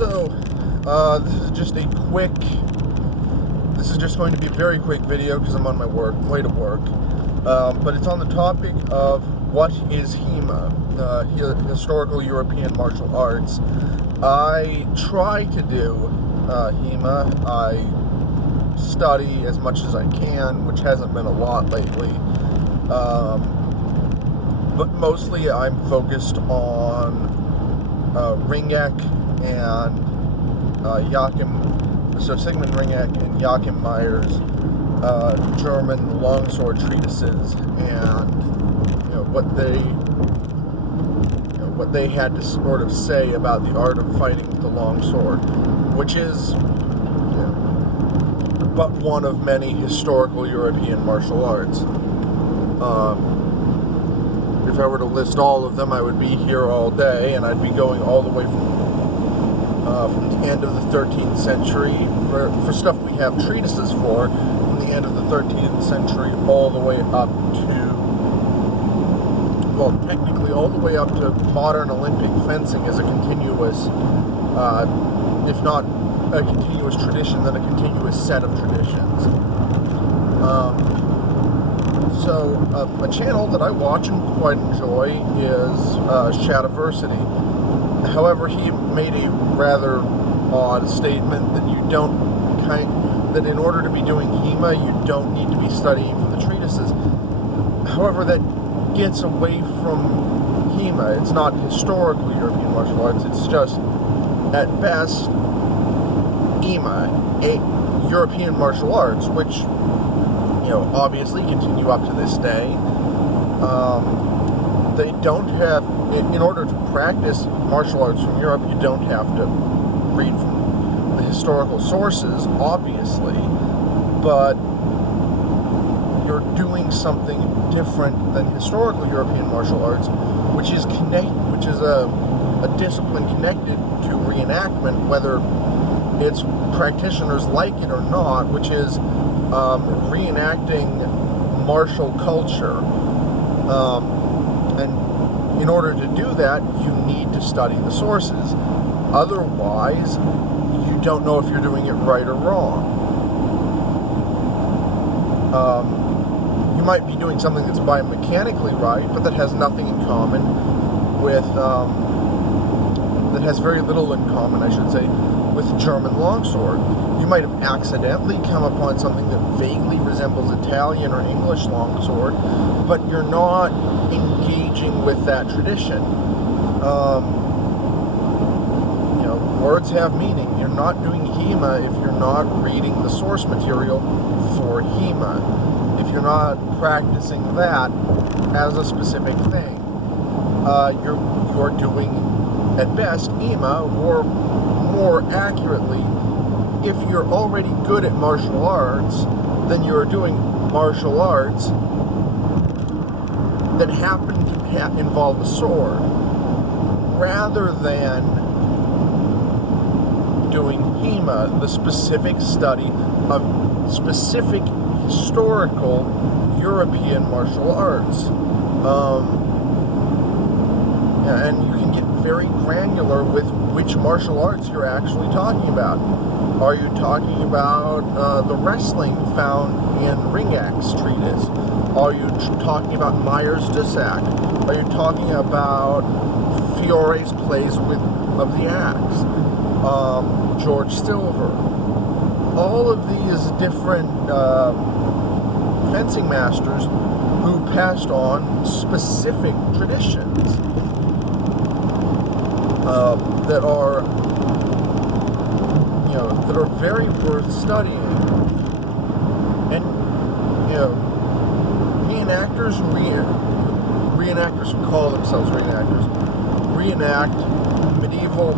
So, this is just going to be a very quick video because I'm on my way to work. But it's on the topic of what is HEMA, Historical European Martial Arts. I try to do HEMA. I study as much as I can, which hasn't been a lot lately. But mostly I'm focused on Ringek and Sigmund Ringek and Joachim Meyer's German longsword treatises, and what they had to sort of say about the art of fighting with the longsword, which is but one of many historical European martial arts. If I were to list all of them, I would be here all day, and I'd be going all the way from the end of the 13th century for stuff we have treatises for, from the end of the 13th century all the way up to, well, technically all the way up to modern Olympic fencing as a continuous, if not a continuous tradition, then a continuous set of traditions. So a channel that I watch and quite enjoy is Shadiversity. However, he made a rather odd statement that that in order to be doing HEMA, you don't need to be studying from the treatises. However, that gets away from HEMA. It's not historical European martial arts. It's just, at best, HEMA, European martial arts, which obviously continue up to this day. They don't have, in order to practice martial arts from Europe, you don't have to read from the historical sources, obviously, but you're doing something different than historical European martial arts, which is a discipline connected to reenactment, whether its practitioners like it or not, which is reenacting martial culture. And in order to do that, you need to study the sources. Otherwise, you don't know if you're doing it right or wrong. You might be doing something that's biomechanically right, but that has nothing in common with, that has very little in common, I should say, with German longsword. You might have accidentally come upon something that vaguely resembles Italian or English longsword, but you're not engaging with that tradition. Words have meaning. You're not doing HEMA if you're not reading the source material for HEMA, if you're not practicing that as a specific thing. You're doing, at best, HEMA, or more accurately, if you're already good at martial arts, then you're doing martial arts that happen to involve a sword, rather than doing HEMA, the specific study of specific historical European martial arts. And you can get very granular with which martial arts you're actually talking about. Are you talking about the wrestling found in Ringek's treatise? Are you talking about Meyer's Dussac? Are you talking about Fiore's plays of the axe? George Silver? All of these different fencing masters who passed on specific traditions that are very worth studying. And reenactors who call themselves reenactors reenact medieval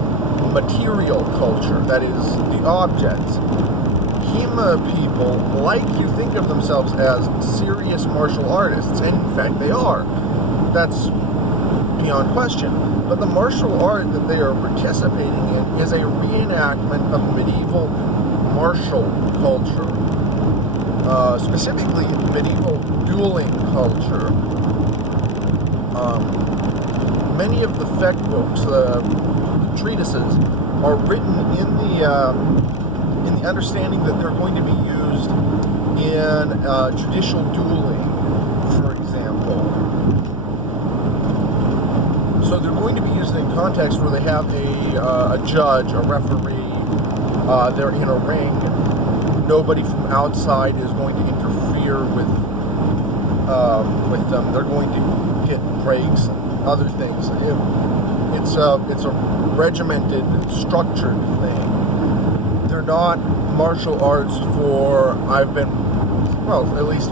material culture, that is, the objects. HEMA people like to think of themselves as serious martial artists, and in fact they are. That's beyond question. But the martial art that they are participating in is a reenactment of medieval martial culture, specifically medieval dueling culture. Many of the Feck books, treatises are written in the understanding that they're going to be used in judicial dueling, for example. So they're going to be used in context where they have a judge, a referee, they're in a ring. Nobody from outside is going to interfere with them. They're going to get breaks and other things. It's a regimented, structured thing. They're not martial arts for, well, at least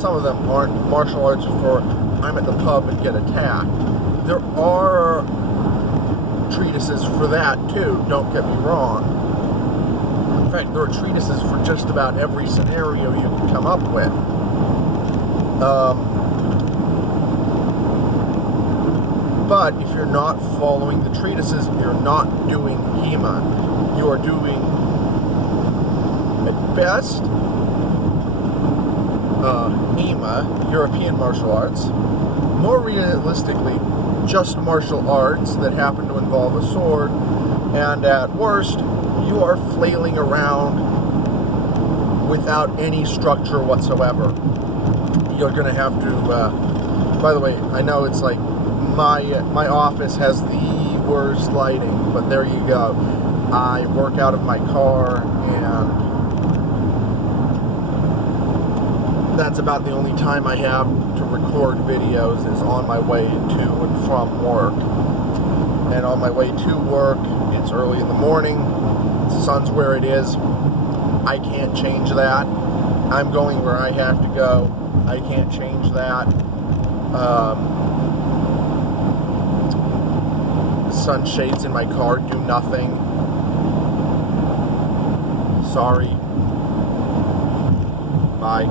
some of them aren't martial arts for I'm at the pub and get attacked. There are treatises for that too, don't get me wrong. In fact, there are treatises for just about every scenario you can come up with. But if you're not following the treatises, you're not doing HEMA. You are doing, at best, HEMA, European martial arts. More realistically, just martial arts that happen to involve a sword. And at worst, you are flailing around without any structure whatsoever. You're going to have to, by the way, I know it's like my office has the worst lighting, but there you go. I work out of my car, and that's about the only time I have to record videos is on my way to and from work. And on my way to work, it's early in the morning, the sun's where it is. I can't change that. I'm going where I have to go. I can't change that. Sunshades in my car do nothing. Sorry. Bye.